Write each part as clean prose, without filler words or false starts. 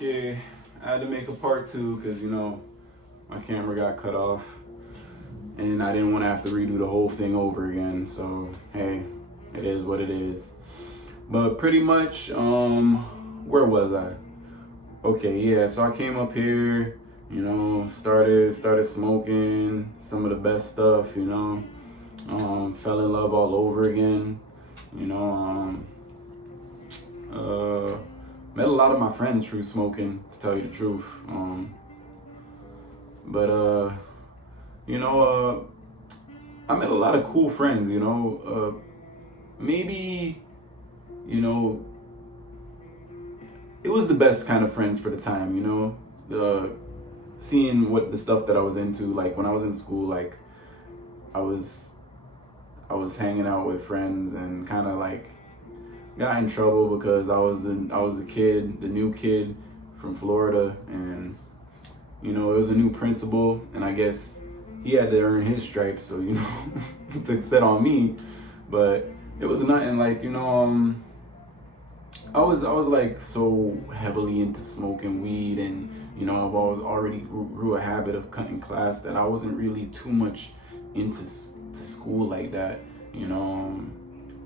Okay, I had to make a part two because my camera got cut off, and I didn't want to have to redo the whole thing over again. So hey, it is what it is. But pretty much, where was I? Okay, yeah. So I came up here, started smoking some of the best stuff. Fell in love all over again. You know, met a lot of my friends through smoking, to tell you the truth. But I met a lot of cool friends. Maybe, you know, it was the best kind of friends for the time. The seeing what the stuff that I was into. Like when I was in school, like I was I was hanging out with friends and kind of like got in trouble because I was a kid, the new kid from Florida, and it was a new principal, and I guess he had to earn his stripes, so he took set on me, but it was nothing like I was like so heavily into smoking weed, and I've always already grew a habit of cutting class that I wasn't really too much into school like that.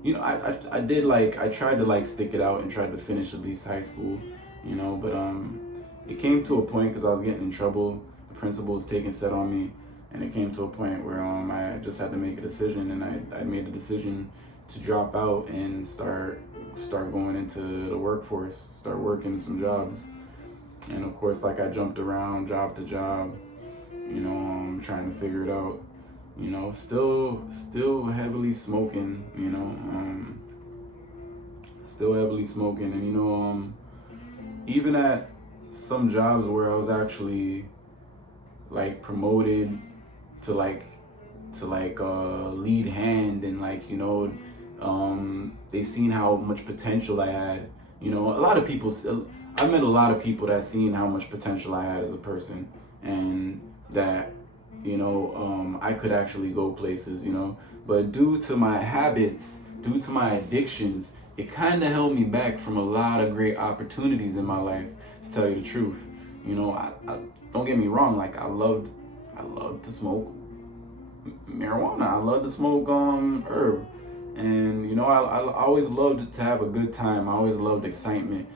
I did like I tried to like stick it out and tried to finish at least high school, but it came to a point because I was getting in trouble. The principal was taking set on me, and it came to a point where I just had to make a decision, and I made the decision to drop out and start going into the workforce, start working some jobs. And of course, like I jumped around job to job, trying to figure it out. Still heavily smoking, still heavily smoking. And even at some jobs where I was actually like promoted to lead hand, and they seen how much potential I had. A lot of people, I met a lot of people that seen how much potential I had as a person, and that I could actually go places, but due to my habits, due to my addictions, it kind of held me back from a lot of great opportunities in my life, to tell you the truth. I don't get me wrong, like I loved to smoke marijuana. I love to smoke herb, and I always loved to have a good time. I always loved excitement,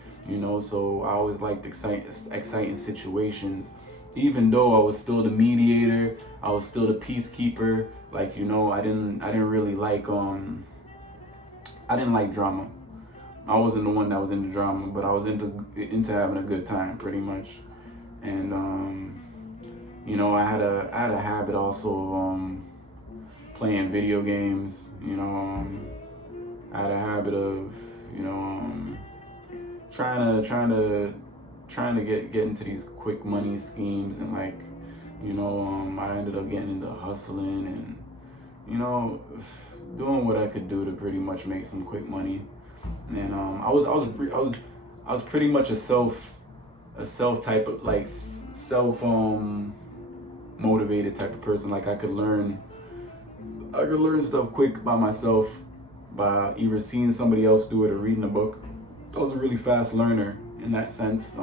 so I always liked exciting situations. Even though I was still the mediator, I was still the peacekeeper. Like I didn't really like I didn't like drama. I wasn't the one that was into drama, but I was into having a good time, pretty much. And I had a habit also of playing video games. I had a habit of trying to get into these quick money schemes, and I ended up getting into hustling and doing what I could do to pretty much make some quick money. And I was pretty much a self type of like self motivated type of person. Like I could learn stuff quick by myself by either seeing somebody else do it or reading a book. I was a really fast learner in that sense.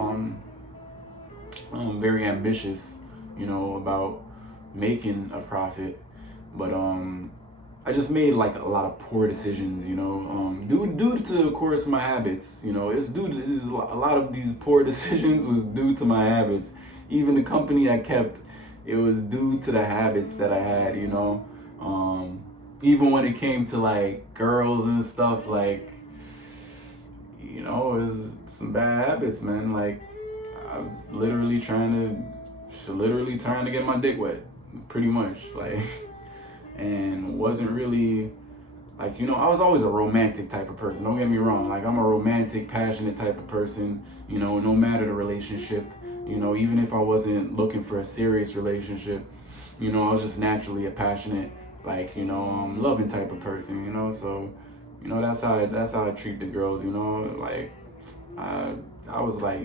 Very ambitious, about making a profit, but I just made like a lot of poor decisions, due to, of course, my habits. A lot of these poor decisions was due to my habits. Even the company I kept, it was due to the habits that I had. Even when it came to like girls and stuff, like it was some bad habits, man. Like I was literally trying to get my dick wet, pretty much, like, and wasn't really like, I was always a romantic type of person. Don't get me wrong. Like I'm a romantic, passionate type of person, no matter the relationship, even if I wasn't looking for a serious relationship, I was just naturally a passionate, like, loving type of person, so, that's how I treat the girls, like, I was like,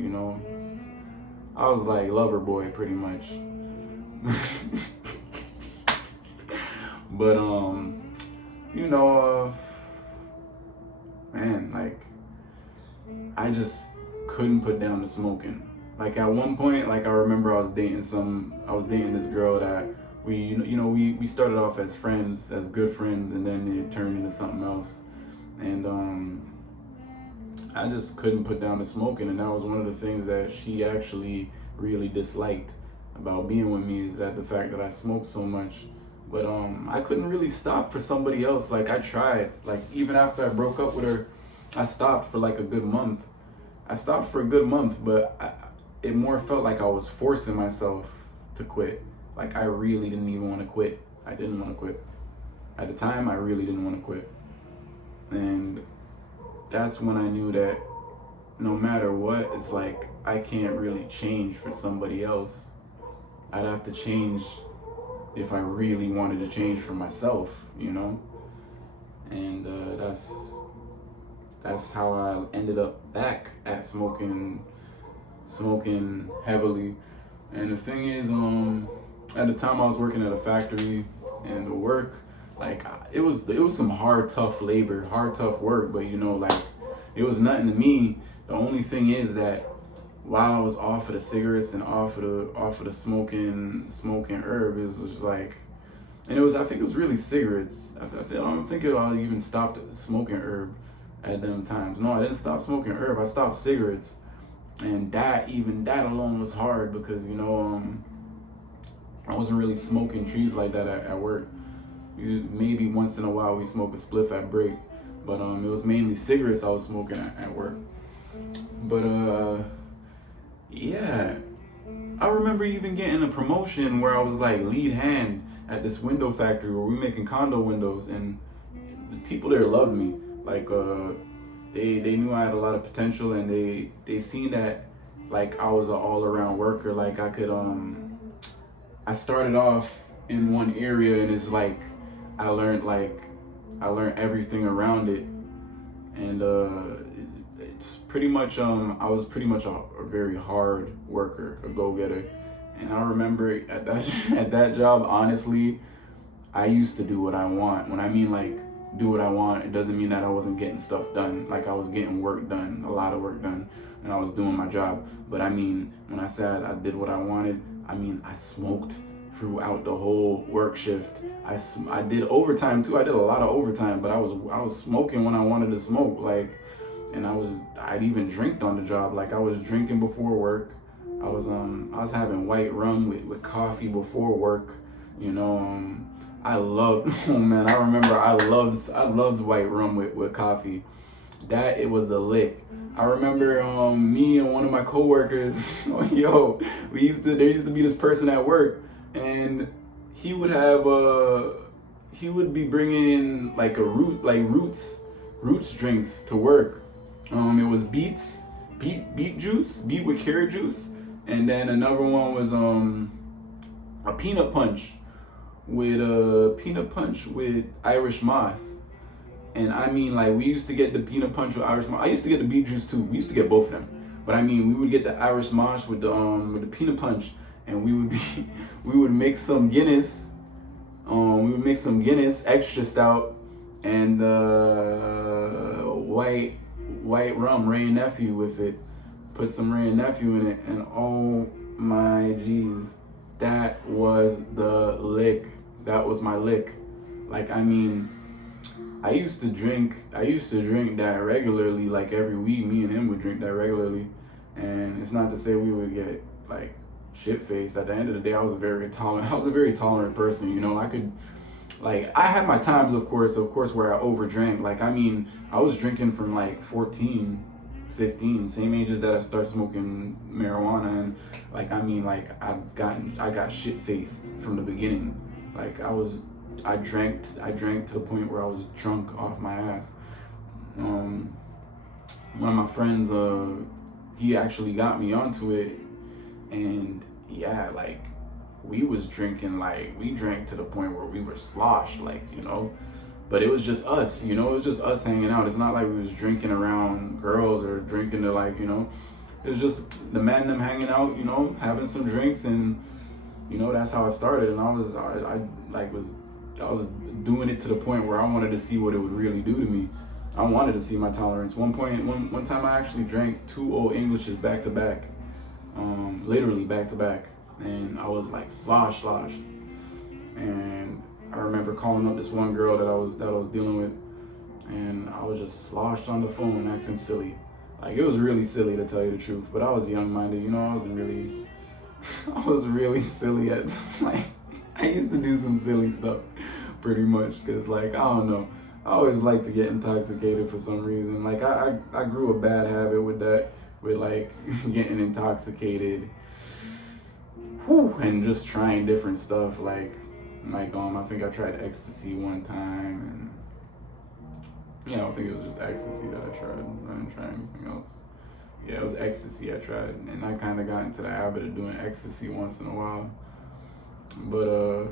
I was like lover boy, pretty much. But, man, like, I just couldn't put down the smoking. Like at one point, like I remember I was dating this girl that we started off as friends, as good friends, and then it turned into something else. And I just couldn't put down the smoking, and that was one of the things that she actually really disliked about being with me, is that the fact that I smoked so much. But I couldn't really stop for somebody else. Like I tried, like even after I broke up with her, I stopped for like a good month. I stopped for a good month, but it more felt like I was forcing myself to quit. Like I really didn't even want to quit. I didn't want to quit. At the time, I really didn't want to quit. And that's when I knew that no matter what, it's like I can't really change for somebody else. I'd have to change if I really wanted to change for myself, you know? And that's how I ended up back at smoking heavily. And the thing is, at the time I was working at a factory, and the work, like it was some hard, tough labor, hard, tough work, but like it was nothing to me. The only thing is that while I was off of the cigarettes and off of the smoking herb, it was just like, and I think it was really cigarettes. I don't think I even stopped smoking herb at them times. No, I didn't stop smoking herb. I stopped cigarettes, and that alone was hard because I wasn't really smoking trees like that at work. Maybe once in a while we smoke a spliff at break, but it was mainly cigarettes I was smoking at work. But yeah, I remember even getting a promotion where I was like lead hand at this window factory where we making condo windows, and the people there loved me. Like they knew I had a lot of potential, and they seen that like I was an all around worker. Like I could I started off in one area, and it's like I learned everything around it, and it's pretty much I was pretty much a very hard worker, a go-getter. And I remember at that job, honestly, I used to do what I want. When I mean like do what I want, it doesn't mean that I wasn't getting stuff done. Like I was getting work done, a lot of work done, and I was doing my job. But I mean, when I said I did what I wanted, I mean I smoked throughout the whole work shift. I did overtime too. I did a lot of overtime, but I was smoking when I wanted to smoke. Like, and I'd even drinked on the job. Like I was drinking before work. I was having white rum with coffee before work. I loved. Oh man, I remember I loved white rum with coffee. That it was the lick. I remember me and one of my coworkers. Yo, there used to be this person at work, and he would be bringing in like roots drinks to work. It was beet juice, beet with carrot juice, and then another one was a peanut punch with Irish moss. And I mean, like, we used to get the peanut punch with Irish moss. I used to get the beet juice too. We used to get both of them. But I mean, we would get the Irish moss with the peanut punch, and we would mix some Guinness. We would mix some Guinness extra stout and white rum, Wray and Nephew with it. Put some Wray and Nephew in it, and oh my geez, that was the lick. That was my lick. Like, I mean, I used to drink that regularly, like every week. Me and him would drink that regularly, and it's not to say we would get like shit faced. At the end of the day, I was a very tolerant person. I could, like, I had my times, of course, where I overdrank. Like, I mean, I was drinking from like 14, 15, same ages that I started smoking marijuana, and like, I mean, like, I got shit faced from the beginning. Like, I drank to the point where I was drunk off my ass. One of my friends, he actually got me onto it, and yeah, like, we was drinking, like, we drank to the point where we were sloshed, like, but it was just us, it was just us hanging out. It's not like we was drinking around girls or drinking to, like, it was just the man and them hanging out, having some drinks, and that's how it started. And I was doing it to the point where I wanted to see what it would really do to me. I wanted to see my tolerance. One time I actually drank 2 Old Englishes back to back. literally back to back, and I was like sloshed. And I remember calling up this one girl that I was dealing with, and I was just sloshed on the phone, acting silly. Like, it was really silly, to tell you the truth, but I was young-minded, you know. I wasn't really, I was really silly at, like, I used to do some silly stuff, pretty much, because, like, I don't know, I always like to get intoxicated for some reason. Like, I grew a bad habit with that, with, like, getting intoxicated, and just trying different stuff, like, I think I tried ecstasy one time, and yeah, I don't think it was just ecstasy that I tried. I didn't try anything else. Yeah, it was ecstasy I tried, and I kind of got into the habit of doing ecstasy once in a while. But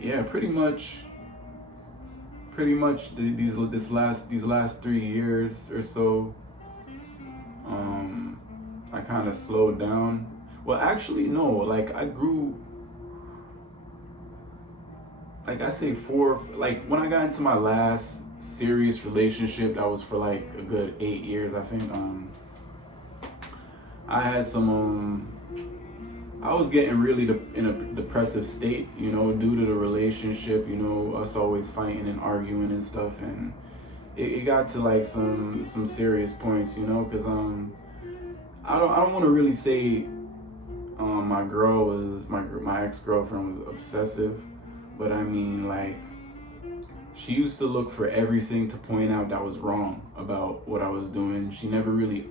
yeah, pretty much these last 3 years or so, I kind of slowed down. Well, actually, no. Like, I grew. Like, I say like, when I got into my last serious relationship, that was for like a good 8 years, I think. I had some, I was getting really in a depressive state, you know, due to the relationship, you know, us always fighting and arguing and stuff. And it got to like some serious points, you know, because I don't want to really say my ex-girlfriend was obsessive. But I mean, like, she used to look for everything to point out that was wrong about what I was doing. She never really,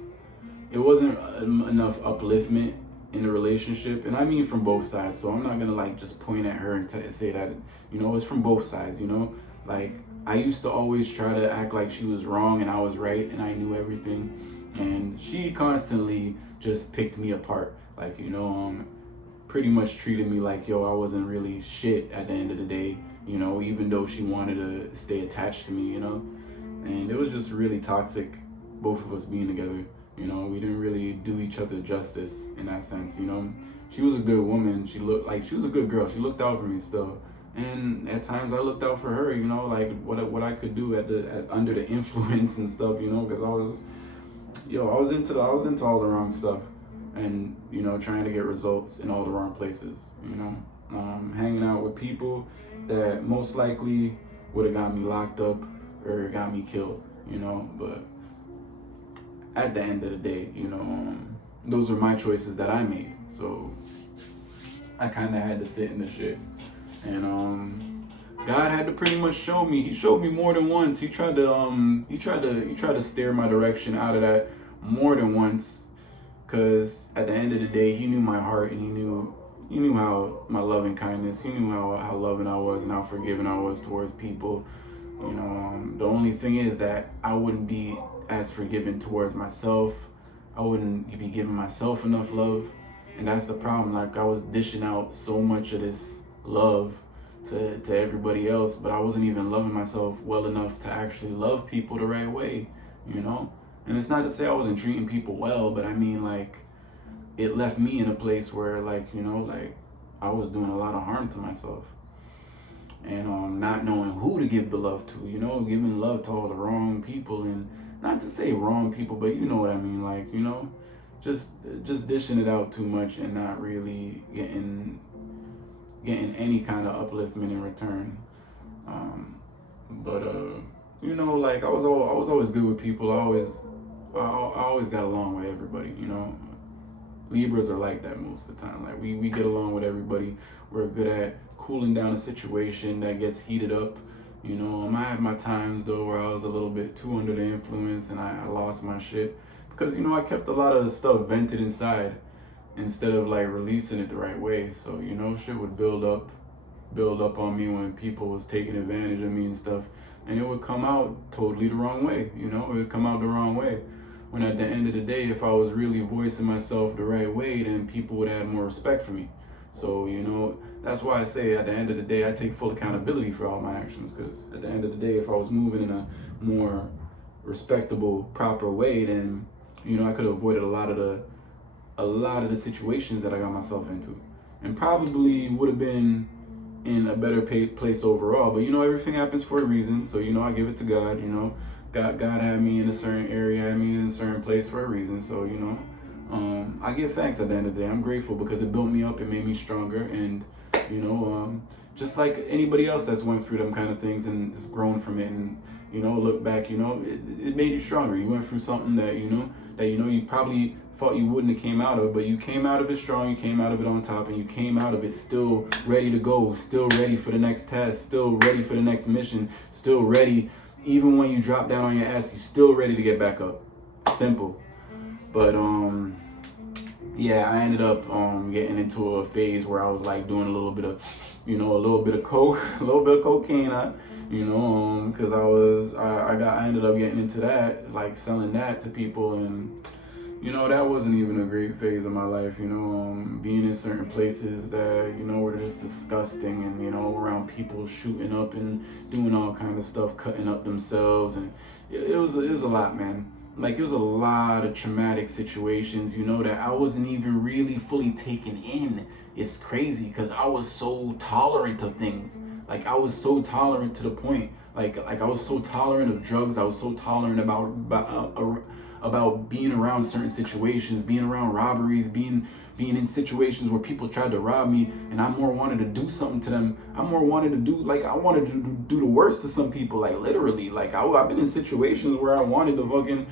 it wasn't enough upliftment in the relationship. And I mean from both sides. So I'm not going to, like, just point at her and say that, you know, it's from both sides, you know. Like, I used to always try to act like she was wrong and I was right and I knew everything. And she constantly just picked me apart. Like, you know, pretty much treated me like, yo, I wasn't really shit at the end of the day, you know, even though she wanted to stay attached to me, you know. And it was just really toxic, both of us being together, you know. We didn't really do each other justice in that sense, you know. She was a good woman. She looked like she was a good girl. She looked out for me still. And at times I looked out for her, you know, like what I could do under the influence and stuff, you know, because I was into all the wrong stuff. And, you know, trying to get results in all the wrong places, you know. Hanging out with people that most likely would have got me locked up or got me killed, you know. But at the end of the day, you know, those were my choices that I made. So I kind of had to sit in the shit. And God had to pretty much show me. He showed me more than once. He tried to steer my direction out of that more than once. Cause at the end of the day, he knew my heart, and he knew how my loving kindness. He knew how loving I was and how forgiving I was towards people. You know, the only thing is that I wouldn't be as forgiving towards myself. I wouldn't be giving myself enough love, and that's the problem. Like, I was dishing out so much of this love to everybody else, but I wasn't even loving myself well enough to actually love people the right way. You know. And it's not to say I wasn't treating people well, but I mean, like, it left me in a place where, like, you know, like, I was doing a lot of harm to myself. And not knowing who to give the love to, you know, giving love to all the wrong people. And not to say wrong people, but you know what I mean, like, you know, just dishing it out too much and not really getting any kind of upliftment in return. But you know, like, I was always good with people. I always got along with everybody, you know. Libras are like that most of the time. Like, we get along with everybody. We're good at cooling down a situation that gets heated up. You know, I had my times, though, where I was a little bit too under the influence and I lost my shit. Because, you know, I kept a lot of stuff vented inside instead of, like, releasing it the right way. So, you know, shit would build up on me when people was taking advantage of me and stuff. And it would come out totally the wrong way, you know. It would come out the wrong way. When at the end of the day, if I was really voicing myself the right way, then people would have more respect for me. So, you know, that's why I say at the end of the day, I take full accountability for all my actions. Because at the end of the day, if I was moving in a more respectable, proper way, then, you know, I could have avoided a lot of the situations that I got myself into. And probably would have been in a better place overall. But, you know, everything happens for a reason. So, you know, I give it to God, you know. God had me in a certain area, had me in a certain place for a reason. So, you know, I give thanks at the end of the day. I'm grateful because it built me up, it made me stronger, and you know, just like anybody else that's went through them kind of things and has grown from it, and you know, look back, you know, it made you stronger. You went through something that you probably thought you wouldn't have came out of, but you came out of it strong, you came out of it on top, and you came out of it still ready to go, still ready for the next task, still ready for the next mission, still ready, even when you drop down on your ass, you still ready to get back up. Simple. But yeah, I ended up getting into a phase where I was like doing a little bit of coke, a little bit of cocaine, because I ended up getting into that, like selling that to people, and you know, that wasn't even a great phase of my life, being in certain places that, were just disgusting, and, around people shooting up and doing all kind of stuff, cutting up themselves, and it was a lot, man. Like, it was a lot of traumatic situations, that I wasn't even really fully taken in. It's crazy, because I was so tolerant of things. Like, I was so tolerant to the point. Like I was so tolerant of drugs. I was so tolerant about being around certain situations, being around robberies, being in situations where people tried to rob me, and I more wanted to do something to them. I wanted to do the worst to some people, like literally. Like I've been in situations where I wanted to fucking,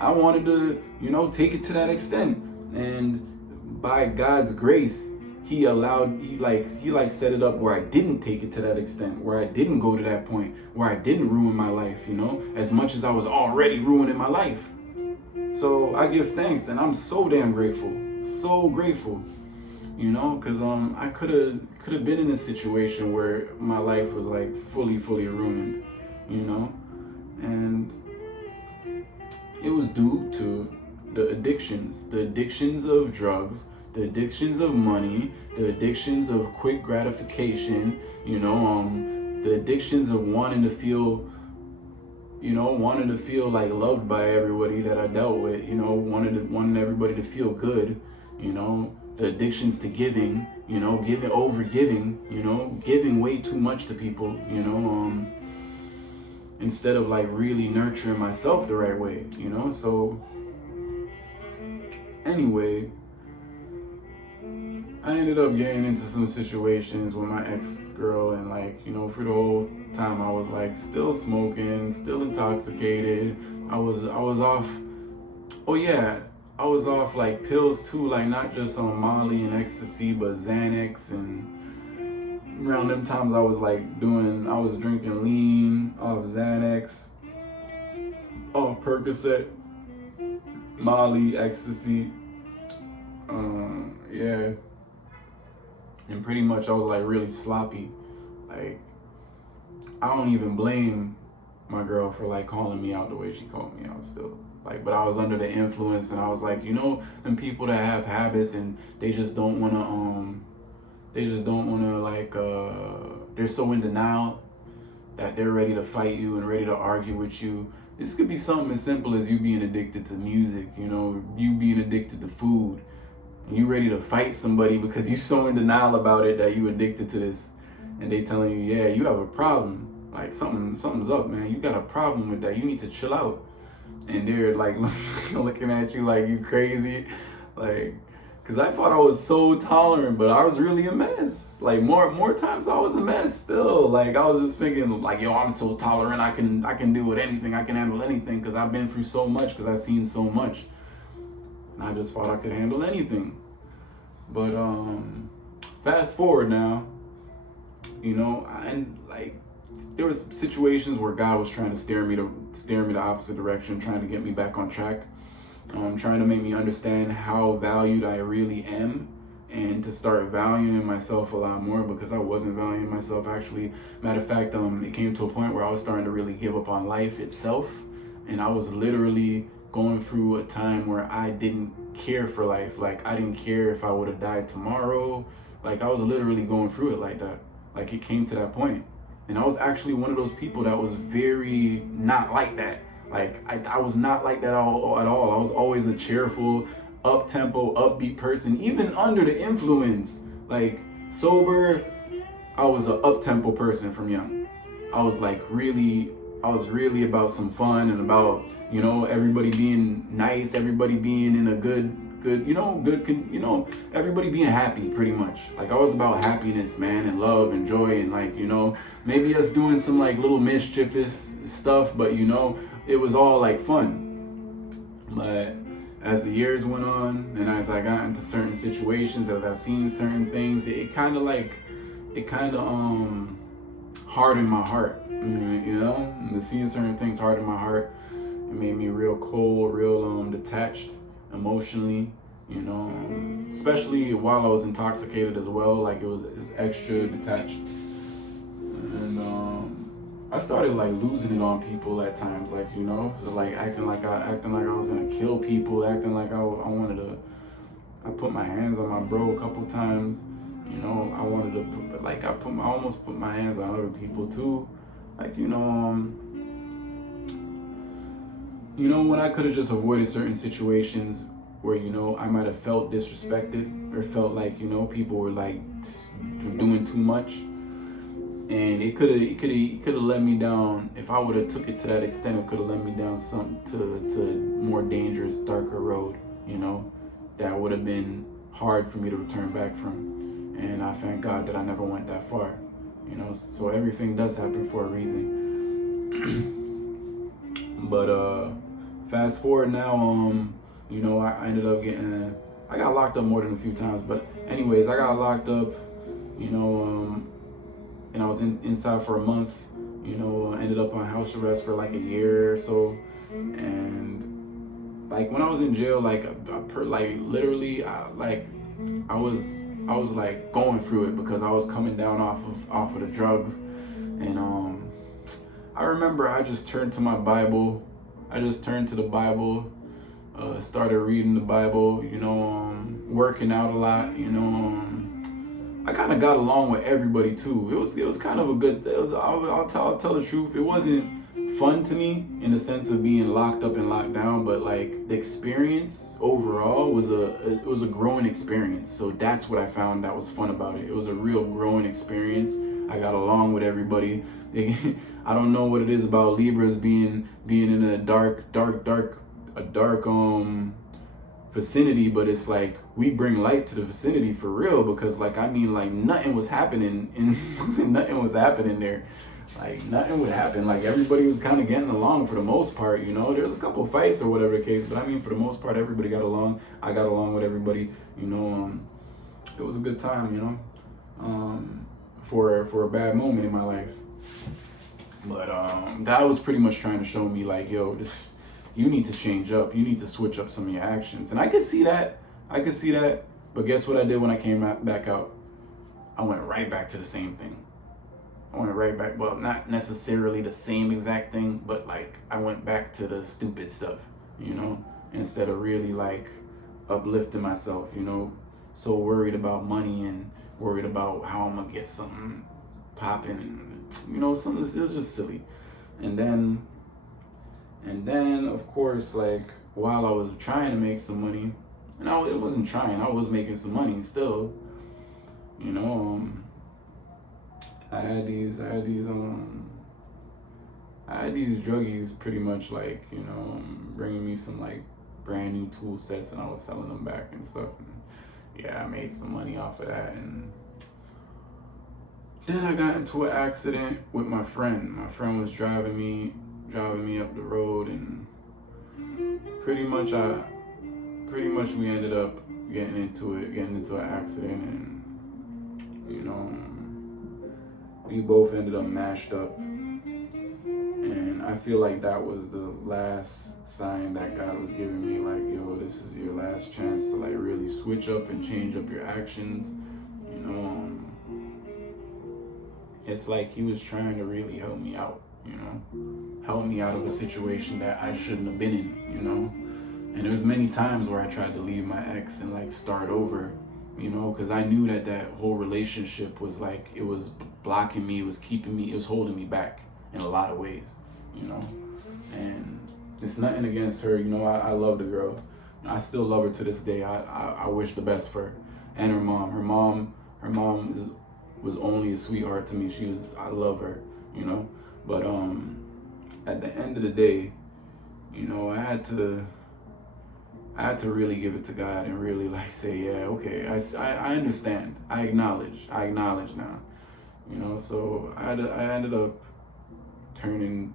I wanted to, take it to that extent. And by God's grace, he set it up where I didn't take it to that extent, where I didn't go to that point, where I didn't ruin my life, as much as I was already ruining my life. So I give thanks, and I'm so damn grateful, because I could have been in a situation where my life was like fully ruined, and it was due to the addictions of drugs, the addictions of money, the addictions of quick gratification, the addictions of wanting to feel like loved by everybody that I dealt with, wanting everybody to feel good, the addictions to giving, giving way too much to people, instead of like really nurturing myself the right way, so anyway, I ended up getting into some situations with my ex-girl, and for the whole time I was like still smoking, still intoxicated. I was off. Oh yeah, I was off like pills too, like not just on Molly and ecstasy, but Xanax. And around them times I was drinking lean, off Xanax, off Percocet, Molly, ecstasy. Yeah. And pretty much I was like really sloppy. Like, I don't even blame my girl for like calling me out the way she called me out still. Like, but I was under the influence, and I was like, them people that have habits and they just don't wanna they're so in denial that they're ready to fight you and ready to argue with you. This could be something as simple as you being addicted to music, you being addicted to food. And you ready to fight somebody because you so in denial about it that you addicted to this, and they telling you, yeah, you have a problem. Like something's up, man. You got a problem with that. You need to chill out. And they're like looking at you like you crazy, like, cause I thought I was so tolerant, but I was really a mess. Like more times I was a mess still. Like I was just thinking like, yo, I'm so tolerant. I can deal with anything. I can handle anything because I've been through so much. Because I've seen so much. And I just thought I could handle anything. But fast forward now, and like there was situations where God was trying to steer me the opposite direction, trying to get me back on track, trying to make me understand how valued I really am, and to start valuing myself a lot more, because I wasn't valuing myself actually. Matter of fact, it came to a point where I was starting to really give up on life itself, and I was literally going through a time where I didn't care for life. Like I didn't care if I would have died tomorrow. Like I was literally going through it like that. Like it came to that point. And I was actually one of those people that was very not like that. Like I was not like that at all. I was always a cheerful, up-tempo, upbeat person, even under the influence. Like sober, I was an up-tempo person from young. I was was really about some fun and about, you know, everybody being nice, everybody being in a everybody being happy pretty much. Like I was about happiness, man, and love and joy and like, you know, maybe us doing some like little mischievous stuff, but you know, it was all like fun. But as the years went on and as I got into certain situations, as I seen certain things, it kind of hardened my heart, you know, and seeing certain things hardened my heart. It made me real cold, real detached emotionally, you know, especially while I was intoxicated as well. Like it was extra detached, and I started like losing it on people at times, like, you know, so like acting like I was gonna kill people, acting like I wanted to. I put my hands on my bro a couple times, you know. I wanted to put, like I almost put my hands on other people too, like, you know, when I could have just avoided certain situations where, you know, I might have felt disrespected or felt like, you know, people were like doing too much, and it could have led me down. If I would have took it to that extent, it could have led me down to more dangerous, darker road, you know, that would have been hard for me to return back from. And I thank God that I never went that far, you know. So everything does happen for a reason. But fast forward now, you know, I ended up I got locked up more than a few times, but anyways, I got locked up, you know, and I was inside for a month, you know. Ended up on house arrest for like a year or so, and like when I was in jail, like literally, I was like going through it because I was coming down off of the drugs, and I remember I just turned to my Bible. I just turned to the Bible, started reading the Bible, you know, working out a lot, you know. I kind of got along with everybody too. It was kind of a good. I'll tell the truth. It wasn't fun to me in the sense of being locked up and locked down, but like the experience overall was a growing experience. So that's what I found that was fun about it. It was a real growing experience. I got along with everybody. I don't know what it is about Libras being in a dark vicinity, but it's like we bring light to the vicinity for real, because like, I mean, like nothing was happening nothing was happening there. Like nothing would happen. Like everybody was kind of getting along for the most part, you know. There was a couple of fights or whatever the case, but I mean, for the most part, everybody got along. I got along with everybody, you know. It was a good time, you know, for a bad moment in my life. But God was pretty much trying to show me like, yo, you need to change up. You need to switch up some of your actions. And I could see that. But guess what I did when I came back out? I went right back to the same thing. I went right back. Well, not necessarily the same exact thing, but like I went back to the stupid stuff, you know, instead of really like uplifting myself, you know. So worried about money and worried about how I'm gonna get something popping, and you know, it was just silly. And then of course, like while I was trying to make some money, and it wasn't trying, I was making some money still, you know. I had these druggies pretty much like, you know, bringing me some like brand new tool sets, and I was selling them back and stuff. And yeah, I made some money off of that. And then I got into an accident with my friend. My friend was driving me up the road, and pretty much we ended up getting into an accident, and you know, we both ended up mashed up. And I feel like that was the last sign that God was giving me, like, yo, this is your last chance to like really switch up and change up your actions, you know. It's like he was trying to really help me out, you know, help me out of a situation that I shouldn't have been in, you know. And there was many times where I tried to leave my ex and like start over, you know, because I knew that whole relationship was like, it was blocking me, it was keeping me, it was holding me back in a lot of ways, you know. And it's nothing against her, you know. I love the girl. I still love her to this day. I wish the best for her. And her mom was only a sweetheart to me. I love her, you know. But at the end of the day, you know, I had to really give it to God and really like say, yeah, okay, I understand. I acknowledge now, you know. So I ended up turning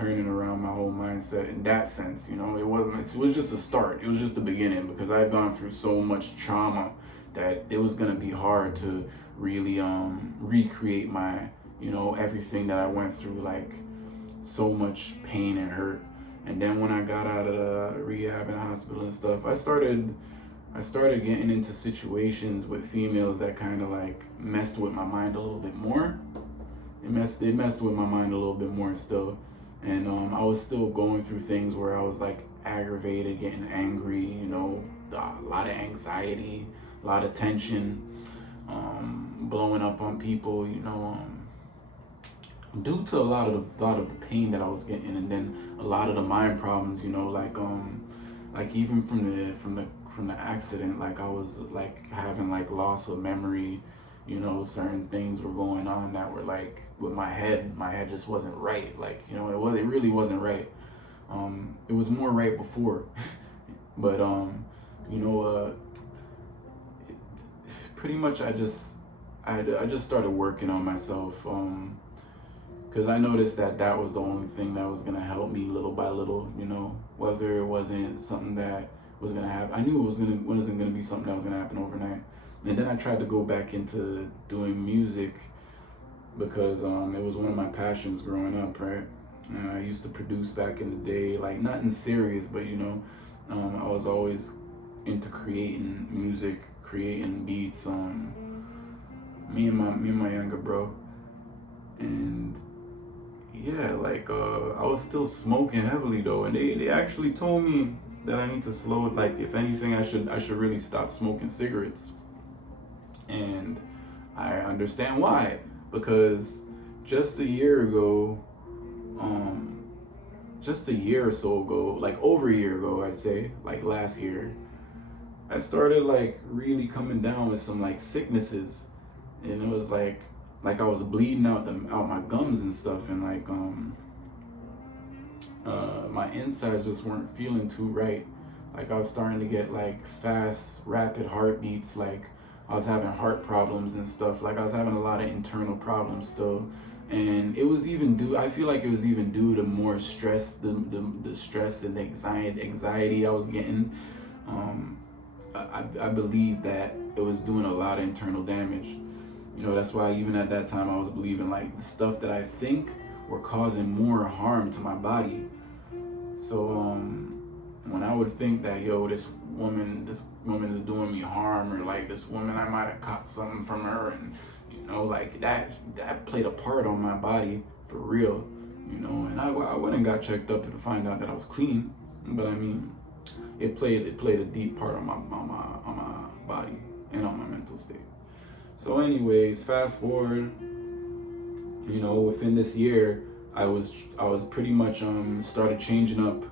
around my whole mindset in that sense. You know, it was just a start. It was just the beginning, because I had gone through so much trauma that it was gonna be hard to really recreate my, you know, everything that I went through, like so much pain and hurt. And then when I got out of the rehab and hospital and stuff, I started getting into situations with females that kind of like messed with my mind a little bit more. It messed with my mind a little bit more still. And I was still going through things where I was like aggravated, getting angry, you know, a lot of anxiety, a lot of tension, blowing up on people, you know, due to a lot of the pain that I was getting, and then a lot of the mind problems, you know, like even from the accident, like I was like having like loss of memory, you know, certain things were going on that were like with my head just wasn't right, like, you know, it really wasn't right. It was more right before, but you know, pretty much I just started working on myself, because I noticed that was the only thing that was gonna help me little by little, you know, whether it wasn't something that was gonna happen. I knew it wasn't gonna be something that was gonna happen overnight. And then I tried to go back into doing music because it was one of my passions growing up, right? And I used to produce back in the day, like nothing serious, but you know, I was always into creating music, creating beats. Me and my younger bro, and yeah, like I was still smoking heavily though, and they actually told me that I need to slow it. Like if anything, I should really stop smoking cigarettes. And I understand why, because just a year ago, just a year or so ago, like over a year ago, I'd say, like last year, I started like really coming down with some like sicknesses, and it was like I was bleeding out my gums and stuff, and like my insides just weren't feeling too right. Like I was starting to get like fast, rapid heartbeats. Like I was having heart problems and stuff. Like I was having a lot of internal problems still, and it was even due. I feel like it was even due to more stress, the stress and the anxiety I was getting. I believe that it was doing a lot of internal damage. You know, that's why even at that time I was believing like the stuff that I think were causing more harm to my body. So when I would think that, yo, this woman is doing me harm, or like this woman, I might have caught something from her, and you know, like that played a part on my body for real, you know. And I went and got checked up to find out that I was clean, but I mean, it played a deep part on my body and on my mental state. So anyways, fast forward, you know, within this year, I was pretty much started changing up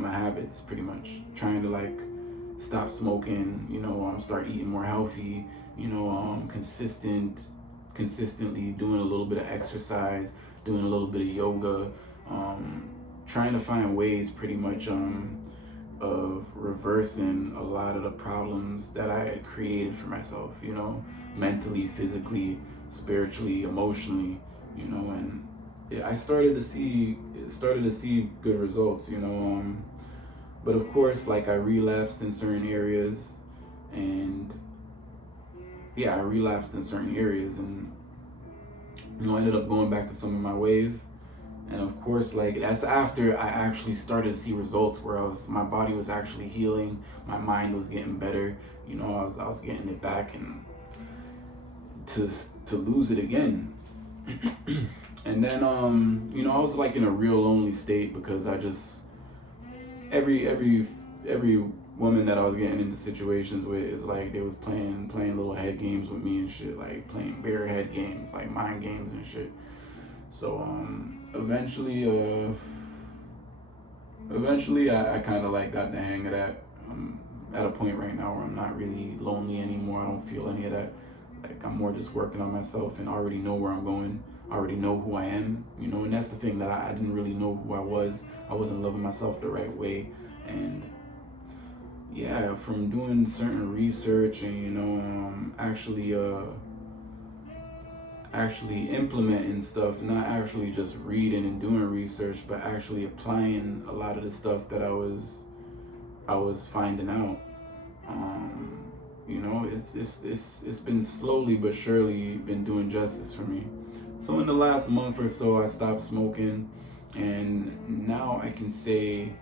my habits, pretty much trying to like stop smoking, you know, start eating more healthy, you know, consistently doing a little bit of exercise, doing a little bit of yoga, trying to find ways pretty much of reversing a lot of the problems that I had created for myself, you know, mentally, physically, spiritually, emotionally, you know. And I started to see good results, you know. But of course, like I relapsed in certain areas, and and you know, I ended up going back to some of my ways. And of course, like that's after I actually started to see results where my body was actually healing, my mind was getting better, you know, I was getting it back, and to lose it again. And then you know, I was like in a real lonely state, because I just every woman that I was getting into situations with is like they was playing little head games with me and shit, like playing bear head games, like mind games and shit. So eventually I kind of like got the hang of that. I'm at a point right now where I'm not really lonely anymore. I don't feel any of that. Like I'm more just working on myself and already know where I'm going. I already know who I am, you know, and that's the thing, that I didn't really know who I was. I wasn't loving myself the right way. And yeah, from doing certain research and, you know, actually implementing stuff, not actually just reading and doing research, but actually applying a lot of the stuff that I was finding out. You know, it's been slowly but surely been doing justice for me. So in the last month or so, I stopped smoking, and now I can say,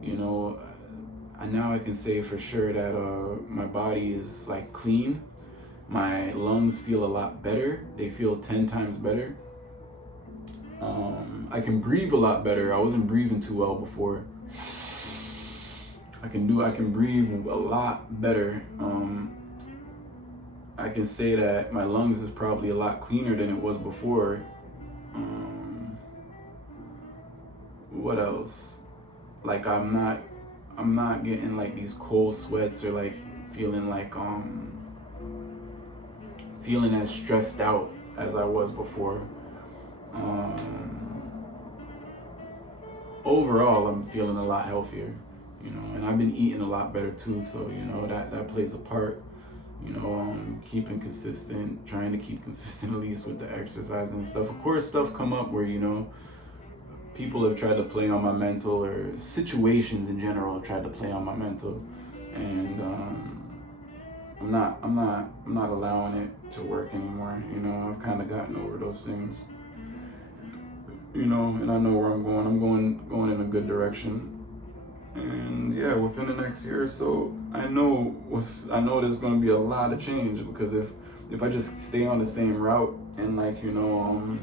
you know, now I can say for sure that my body is like clean. My lungs feel a lot better. They feel 10 times better. I can breathe a lot better. I wasn't breathing too well before. I can breathe a lot better. I can say that my lungs is probably a lot cleaner than it was before. What else? Like I'm not getting like these cold sweats, or like feeling as stressed out as I was before. Overall, I'm feeling a lot healthier, you know, and I've been eating a lot better too. So, you know, that plays a part, you know, keeping consistent, trying to keep consistent at least with the exercise and stuff. Of course, stuff come up where, you know, people have tried to play on my mental, or situations in general have tried to play on my mental, and I'm not allowing it to work anymore. You know, I've kind of gotten over those things. You know, and I know where I'm going. I'm going in a good direction. And yeah, within the next year or so, I know there's going to be a lot of change, because if I just stay on the same route and like, you know,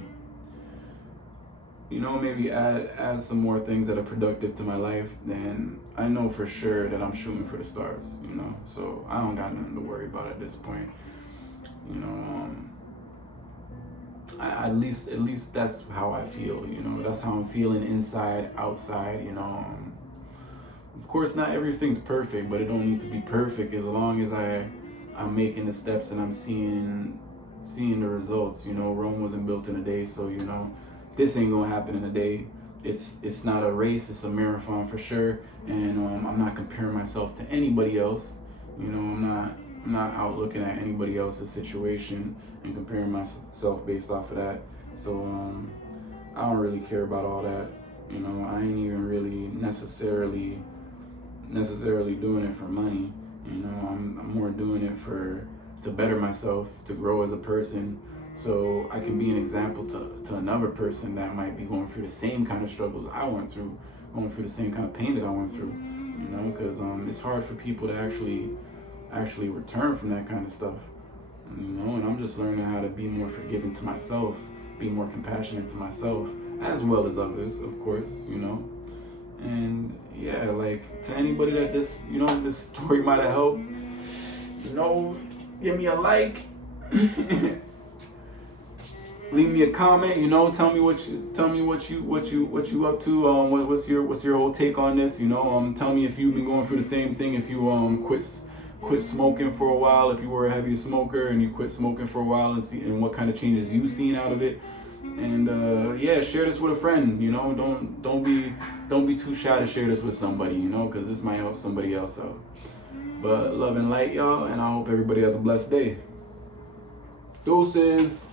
maybe add some more things that are productive to my life, then I know for sure that I'm shooting for the stars, you know. So I don't got nothing to worry about at this point, you know. At least that's how I feel, you know. That's how I'm feeling inside, outside, you know. Of course, not everything's perfect, but it don't need to be perfect as long as I'm making the steps and I'm seeing the results. You know, Rome wasn't built in a day, so you know, this ain't gonna happen in a day. It's not a race, it's a marathon for sure. And I'm not comparing myself to anybody else. You know, I'm not out looking at anybody else's situation and comparing myself based off of that. So I don't really care about all that. You know, I ain't even really necessarily doing it for money. You know, I'm more doing it to better myself, to grow as a person, so I can be an example to another person that might be going through the same kind of struggles I went through, going through the same kind of pain that I went through. You know, because it's hard for people to actually return from that kind of stuff. You know, and I'm just learning how to be more forgiving to myself, be more compassionate to myself, as well as others, of course, you know. And yeah, like, to anybody that this story might have helped, you know, give me a like, leave me a comment, you know, tell me what you up to, what's your whole take on this, you know, tell me if you've been going through the same thing, if you quit smoking for a while, if you were a heavy smoker and you quit smoking for a while, and what kind of changes you've seen out of it. And yeah, share this with a friend, you know. Don't be too shy to share this with somebody, you know, because this might help somebody else out. But love and light, y'all, and I hope everybody has a blessed day. Deuces.